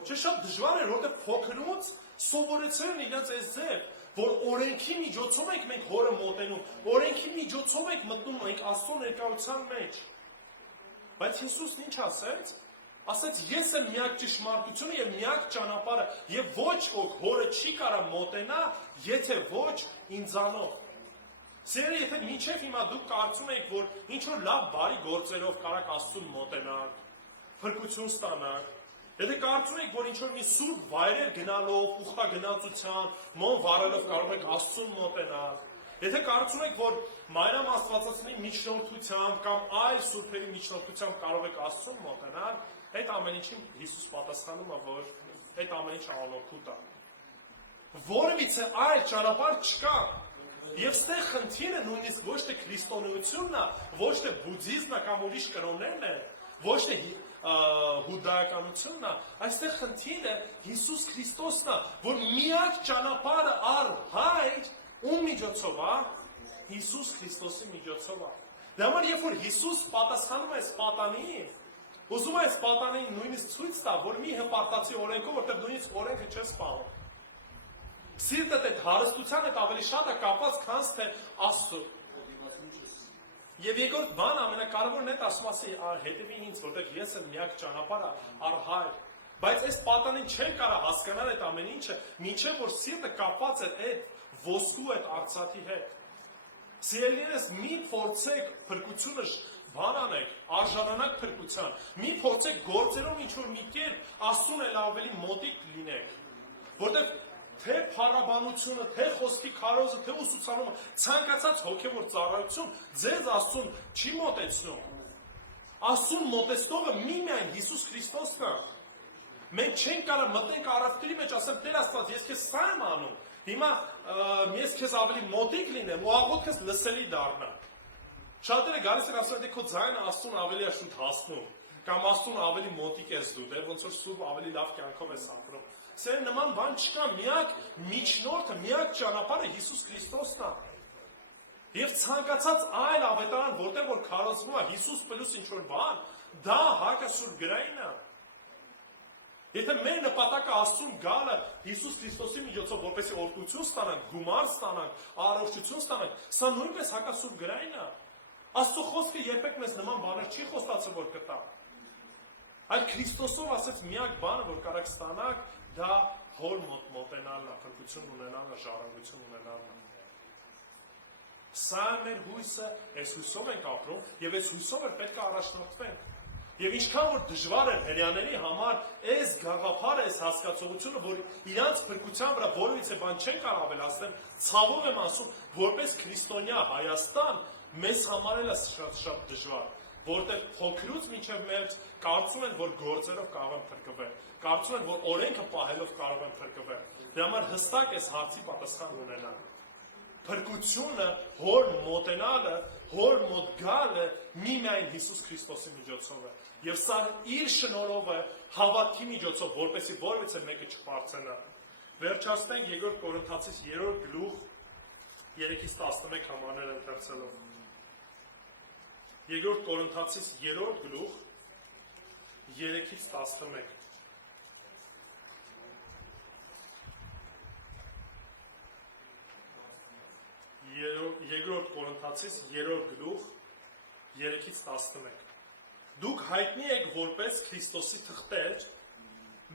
Չէ, շատ դժվար է, որտեղ փոքրուց սովորեցրել են իրենց այս ձև, որ օրենքի միջոցով ենք մենք հորը մոտենում, օրենքի միջոցով ենք մտնում ենք Աստծո ներկայության մեջ։ Բայց Հիսուսն ինչ ասեց։ Ասեց, ես եմ միակ ճշմարտությունը եւ միակ ճանապարհը, եւ ոչ ոք հորը չի կարա մոտենա, եթե ոչ ինձանով։ Սիրելի, եթե մինչև հիմա դուք կարծում եք, որ ինչ որ լավ բարի գործերով կարաք Աստծուն մոտենալ, փրկություն ստանալ, եթե կարծում եք, որ ինչ որ մի սուրբ վայրեր գնալով, ուխտագնացության, մոմ վառելով կարող եք Աստծուն մոտենալ, եթե կարծում եք, որ Մարիամ Աստվածածնի միջնորդությամբ կամ այլ սուրբերի միջնորդությամբ կարող եք Աստծուն մոտենալ, այդ ամեն ինչին Հիսուս պատասխանում է, որ այդ ամեն ինչը անօգուտ է։ Որևիցե այլ ճանապարհ չկա։ Եվ ստեղ խնդիրը նույնիսկ ոչ թե քրիստոնեությունն է, ոչ թե բուդդիզմն է կամ ուրիշ կրոններն է, ոչ թե հուդայականությունն է, այստեղ խնդիրը Հիսուս Քրիստոսն է, որ միակ ճանապարհը առ Հայր ում միջոցով է, Հիսուս Քրիստոսի միջոցով է։ Դա համար երբ որ Հիսուս պատասխանում է այս պատանին, ուզում է այս պատանին նույնիսկ ցույց տա, որ մի հպարտացի օրենքով, որտեղ նույնիսկ օրենքը չես պահում։ Սիրտդ այդ հարստության հետ ավելի շատ է կապված, քան թե Աստծո։ Եվ երկրորդ բան ամենակարևորն է ասում ասի, հետևի ինձ, որտեղ ես եմ միակ ճանապարհը առ Հայր։ Բայց այս պատանին չեն կարա հասկանալ այդ ամեն ինչը, մինչև որ սիրտը կապված է այդ ոսկու այդ արծաթի հետ։ Սիրելիներս, մի փորձեք փրկությունը բանանեք, արժանանակ փրկության, մի փորձեք գործերով ինչ որ մի կերպ Աստծուն էլ ավելի մոտիկ լինեք, որտեղ թե փառաբանությունը, թե խոսքի քարոզը, թե ուսուցանումը, ցանկացած հոգևոր ծառայություն ձեզ Աստծուն չի մոտեցնում։ Աստծուն մոտեցնողը միմիայն Հիսուս Քրիստոսն է։ Մենք չենք կարող մտնենք առավոտի մեջ ասել Տեր Աստված, ես քեզ սա եմ անում։ Հիմա ես քեզ ավելի մոտիկ լինեմ ու աղոթքս լսելի դառնա։ Շատերը գալիս են ասում, դե քո ձայնը Աստծուն ավելի է շուտ հասնում, կամ Աստծուն ավելի մոտիկ ես դու, դե ոնց որ Սուրբ ավելի լավ կյանքով ես ապրում։ Սեր նման բան չկա, միակ միջնորդը, միակ ճանապարհը Հիսուս Քրիստոսն է։ Եվ ցանկացած այլ ավետարան, որտեղ որ քարոզվում է Հիսուս պլյուս ինչ որ բան, դա հակասուրբ գրային է։ Եթե մեր նպատակը Աստծուն գալը Հիսուս Քրիստոսի միջոցով, որպեսզի օրհնություն ստանանք, գումար ստանանք, առողջություն ստանանք, սա նույնպես հակասուրբ գրային է։ Աստծո խոսքը երբեք մեզ նման բաներ չի խոստացել, որ կտա։ Այլ Քրիստոսով ասած միակ բանը, որ կարող ստանանք, դա հոր մոտենալն է, փրկություն ունենալն է, ժառանգություն ունենալն է։ Սա մեր հույսը, այս հույսով ենք ապրում, եւ այս հույսով էլ պետք է առաջնորդվենք։ Եվ ինչքան որ դժվար է հрьяաների համար այս գաղափարը, այս հասկացողությունը, որ իրանց փրկության վրա որևիցե բան չեն կարող ավելացնել, ցավով եմ ասում, որպես քրիստոնյա Հայաստան մեզ համար էլ է շատ դժվար, որտեղ փոքրուց մինչև մեծ կարծում են, որ գործերով կարող են փրկվել, կարծում են, որ օրենքը պահելով կարող են փրկվել։ Դրա համար հստակ այս հարցի պատասխան ունենալ։ Փրկությունը, հոր մոտենալը, հոր մոտ գալը միմիայն Հիսուս Քրիստոսի միջոցով է։ Եվ սա իր շնորհով է, հավատքի միջոցով, որպեսզի որևիցե մեկը չպարծենա։ Վերջացնենք 2 Կորինթացիս 3 գլուխ 3-ից 11 համարներ ընթերցելով։ 2 Կորինթացիս 3 գլուխ 3-ից 11։ Երկրորդ Կորինթացիս 3 գլուխ 3-ից 11։ Դուք հայտնի եք որպես Քրիստոսի թղթեր,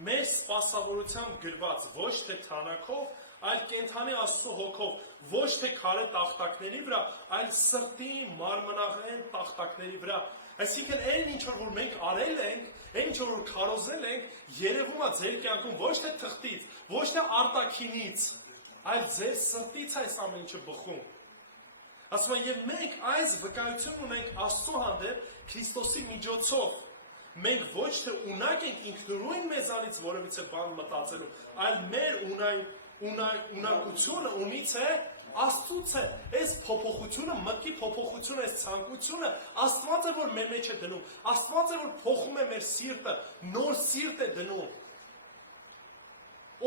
մեր սպասավորությամբ գրված ոչ թե թանակով, այլ կենդանի Աստծո հոգով, ոչ թե քարե տախտակների վրա, այլ սրտի մարմնաղեն տախտակների վրա։ Այսինքն այն ինչ որ մենք արել ենք, այն ինչ որ քարոզել ենք, երևում է ձեր կյանքում ոչ թե թղթից, ոչ թե արտաքինից, այլ ձեր սրտից այս ամեն ինչը բխում։ Ասում են, եւ մենք այս վկայությունն ունենք Աստծո հանդեպ Քրիստոսի միջոցով։ Մենք ոչ թե ունակ ենք ինքնուրույն մեզանից որևիցե բան մտածելու, այլ մեր ունակությունը ումից է Աստծուց է։ Այս փոփոխությունը, մտքի փոփոխությունը, այս ցանկությունը Աստված է, որ մեր մեջ է դնում։ Աստված է, որ փոխում է մեր սիրտը, նոր սիրտ է դնում։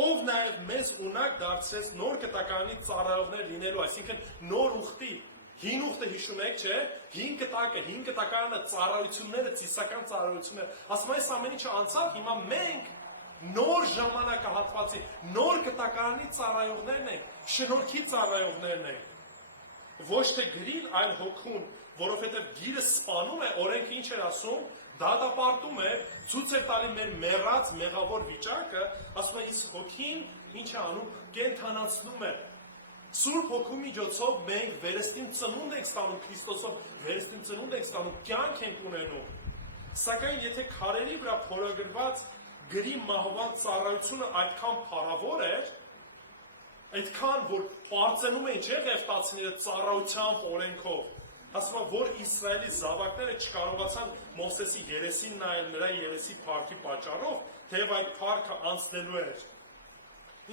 Ով նաև մեզ ունակ դարձրեց նոր կտականի ծառայողներ լինելու, այսինքն նոր ուխտի։ Հին ուխտը հիշում եք, չէ՞։ Հին կտականը ծառայությունները, ծիսական ծառայությունները։ Ասում այս ամեն ինչը անցավ, հիմա մենք նոր ժամանակահատվածի, նոր կտականի ծառայողներն ենք, շնորհքի ծառայողներն ենք։ Ոչ թե գրին, այլ հոգուն, որովհետև գիրը սպանում է, օրենքը ինչ էր ասում, դատապարտում է, ցույց է տալի մեր մեռած, մեղավոր վիճակը, ասում է իսկ հոգին ինչ է անում, կենդանացնում է։ Սուրբ հոգու միջոցով մենք վերստին ծնունդ ենք ստանում Քրիստոսով, վերստին ծնունդ ենք ստանում, կյանք ենք ունենում։ Սակայն եթե քարերի վրա փորագրված գրի մահվան ծառայությունը այդքան փառավոր էր, այդքան որ պարծենում էին չէ Ղևտացիները ծառայությամբ օրենքով, ասում են, որ Իսրայելի զավակները չկարողացան Մովսեսի երեսին նայել նրա երեսի փառքի պատճառով, թեև այդ փառքը անցնելու էր։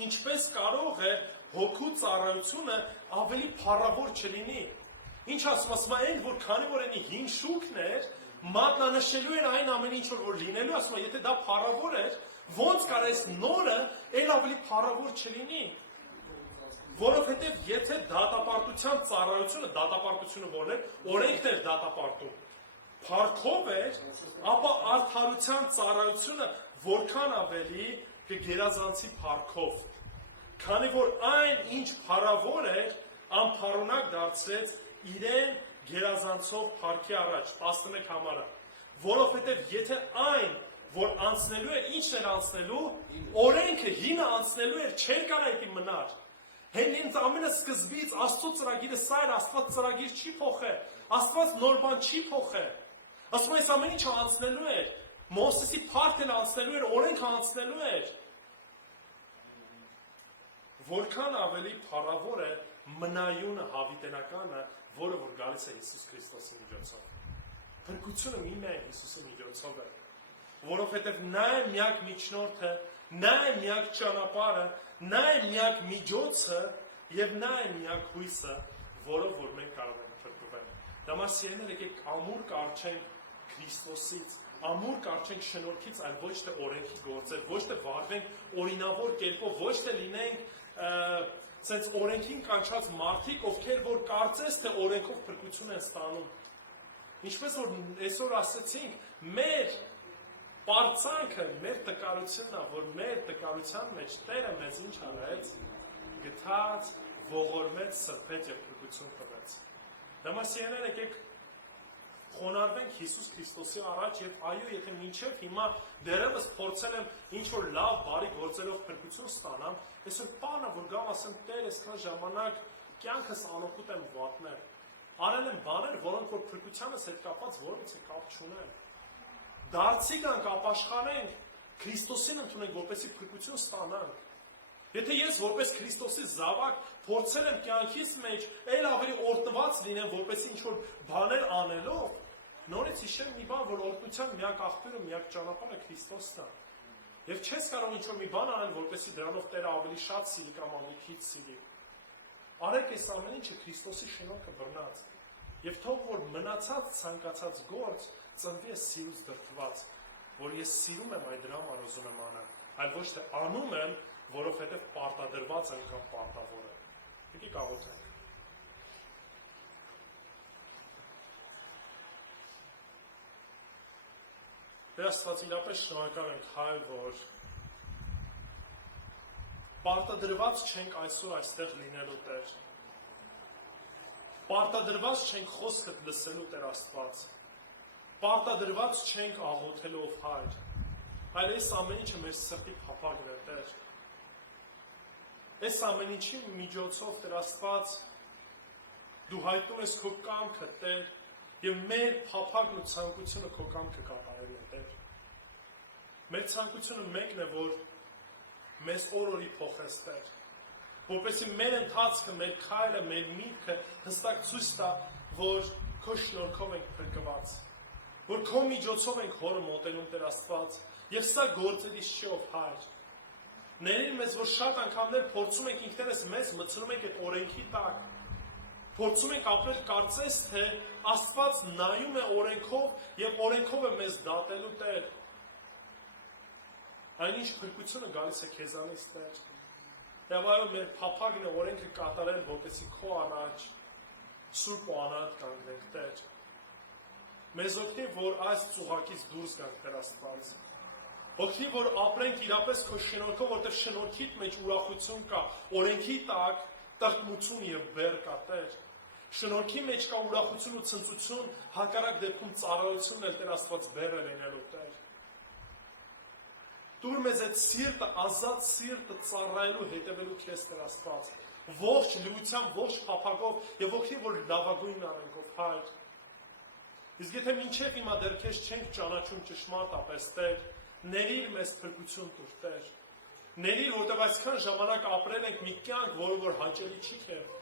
Ինչպես կարող է հոգու ծառայությունը ավելի փառավոր չլինի։ Ինչ ասում է, այն որ քանի որ այնի հին շուքն էր, մատնանշելու էր այն ամեն ինչ որ լինելու, ասում է, եթե դա փառավոր էր, ոնց կարող է նորը այլ ավելի փառավոր չլինի։ Որովհետև եթե դատապարտության ծառայությունը, դատապարտությունը որն է, օրենքն էր դատապարտում, փառքով էր, ապա արդարության ծառայությունը որքան ավելի կգերազանցի փառքով։ Քանի որ այն ինչ փառավոր էր, անփառունակ դարձրեց իրեն գերազանցող փառքի առաջ, 11 համարը։ Որովհետև եթե այն, որ անցնելու էր, ինչն էր անցնելու, օրենքը հինը անցնելու էր, չէր կարող դա մնար։ Հենց ամենասկզբից Աստծո ծրագիրը սա էր, Աստված ծրագիր չի փոխել, Աստված նոր բան չի փոխել։ Ասում այս ամեն ինչը անցնելու էր, Մովսեսի փառքն անցնելու էր, օրենքը անցնելու էր։ որքան ավելի փառավոր է մնայունը հավիտենականը, որը որ գալիս է Հիսուս Քրիստոսի միջոցով։ Փրկությունը միայն Հիսուսի միջոցով է, որովհետև նա է միակ միջնորդը, նա է միակ ճանապարհը, նա է միակ միջոցը եւ նա է միակ հույսը, որով որ մենք կարող ենք փրկվել։ Դամասիներն եկեք ամուր կարճենք Քրիստոսից, ամուր կարճենք շնորհքից, այլ ոչ թե օրենքի գործեր, ոչ թե վարվենք օրինավոր կերպով, ոչ թե լինենք sense օրենքին կանչած մարդիկ, ովքեր որ կարծես թե օրենքով փրկություն են ստանում։ Ինչպես որ այսօր ասացինք, մեր պարծանքը, մեր տկարությունն է, որ մեր տկարության մեջ Տերը մեզ ինչ արեց, գթած, ողորմեց, սրբեց եւ փրկություն տվեց։ Դամասիներն եկեք խոնարհվենք Հիսուս Քրիստոսի առաջ եւ այո, եթե մինչեւ հիմա դեռևս փորձել եմ ինչ որ լավ, բարի գործերով փրկություն ստանամ, այսօր բանը որ գամ ասեմ Տեր, այսքան ժամանակ կյանքս անօգուտ եմ վատնել։ Արել եմ բաներ, որոնք որ փրկությանս հետ կապված որևիցե կապ չունեն։ Դարձի գանք ապաշխարենք, Քրիստոսին ընդունենք, որպեսզի փրկություն ստանանք։ Եթե ես որպես Քրիստոսի զավակ փորձել եմ կյանքիս մեջ այլ ավելի օրտնված լինեմ, որպեսզի ինչ-որ բաներ անելով, նորից հիշեմ մի բան, որ օրհնության միակ աղբյուրը, միակ ճանապարհը Քրիստոսն է։ Եվ չես կարող ինչ-որ մի բան անել, որպեսզի դրանով Տերը ավելի շատ սիրի կամ ավելի քիչ սիրի։ Արեք այս ամեն ինչը Քրիստոսի շնորհքը բռնած։ Եվ թող որ մնացած ցանկացած գործ ծնվի է սիրուց դրդված, որ ես սիրում եմ այդ դրան արոզում եմ անել, այլ ոչ թե անում եմ, որովհետև պարտադրված եմ կամ պարտավոր եմ։ Եկեք աղոթենք։ Տեր Աստված, իրապես շնորհակալ ենք Հայր, որ պարտադրված չենք այսօր այստեղ լինելու Տեր։ Պարտադրված չենք խոսքդ լսելու Տեր Աստված։ Պարտադրված չենք աղոթելով Հայր, այլ այս ամեն ինչը մեր սրտի փափագն է Տեր։ Այս ամեն ինչի միջոցով Տեր Աստված դու հայտնում ես քո կամքը Տեր, եւ մեր փափագն ու ցանկությունը քո կամքը կատարելու է Տեր։ Մեր ցանկությունը մեկն է, որ մեզ օր-օրի փոխես Տեր, որպեսզի մեր ընթացքը, մեր քայլը, մեր միտքը հստակ ցույց տա, որ քո շնորհքով ենք փրկված, որ քո միջոցով ենք Հորը մոտենում Տեր Աստված, եւ սա գործերից չի ով Հայր։ Ներիր մեզ, որ շատ անգամներ փորձում ենք ինքներս մեզ մտցնում ենք այդ օրենքի տակ, փորձում ենք ապրել կարծես թե Աստված նայում է օրենքով եւ օրենքով է մեզ դատելու Տեր։ Այնինչ փրկությունը գալիս է քեզանից Տեր։ Եվ այո, մեր փափագն է օրենքը կատարել, որպեսզի քո առաջ սուրբ ու անհատ կանգնենք Տեր։ Մեզ օգնի, որ այս ծուղակից դուրս գանք Տեր Աստված։ Օգնի, որ ապրենք իրապես քո շնորհքով, որտեղ շնորհքիդ մեջ ուրախություն կա, օրենքի տակ տրտմություն եւ բեռ կա Տեր։ Շնորհքի մեջ կա ուրախություն ու ցնծություն, հակառակ դեպքում ծառայությունն էլ Տեր Աստված բեռ է լինելու Տեր։ Դուր մեզ այդ սիրտը, ազատ սիրտը ծառայելու հետևելու քեզ Տեր Աստված, ողջ լույսությամբ, ողջ փափագով եւ օգնի, որ լավագույնն անենք ով Հայր։ Իսկ եթե մինչեւ հիմա դեռ քեզ չենք ճանաչում ճշմարտապես Տեր, ներիր մեզ փրկություն տուր Տեր։ Ներիր, որտեղ այսքան ժամանակ ապրել ենք մի կյանք, որը որ հաճելի չի քեզ։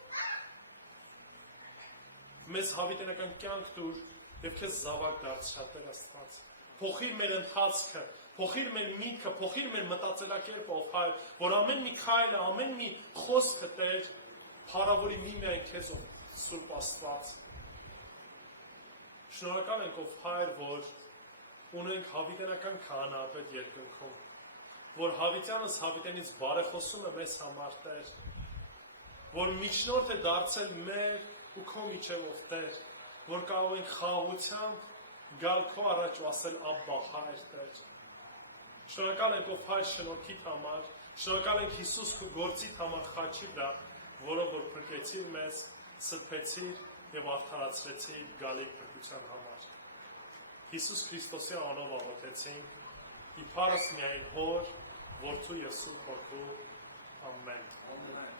Մեզ հավիտենական կյանք տուր եւ քեզ զավակ դարձա Տեր Աստված։ Փոխիր մեր ընթացքը, փոխիր մեր միտքը, փոխիր մեր մտածելակերպը ով Հայր, որ ամեն մի քայլը, ամեն մի խոսքը Տեր փառավորի միայն քեզ ով Սուրբ Աստված։ Շնորհակալ ենք ով Հայր, որ ունենք հավիտենական քահանայապետ երկնքում, որ հավիտյանս հավիտենից բարեխոսում է մեզ համար Տեր, որ միջնորդ է դարձել մեր ու քո միջևով Տեր, որ կարող ենք խաղաղությամբ գալ քո առաջ ու ասել Աբբա Հայր Տեր։ Շնորհակալ ենք ով Հայր շնորհքիդ համար, շնորհակալ ենք Հիսուս քո գործիդ համար խաչի վրա, որը որ փրկեցիր մեզ, սրբեցիր եւ արդարացրեցիր գալիք փրկության համար։ Հիսուս Քրիստոսի անունով աղոթեցինք, իբարս միայն Հոր, Որդու եւ Սուրբ Հոգու։ Ամեն։ Ամեն։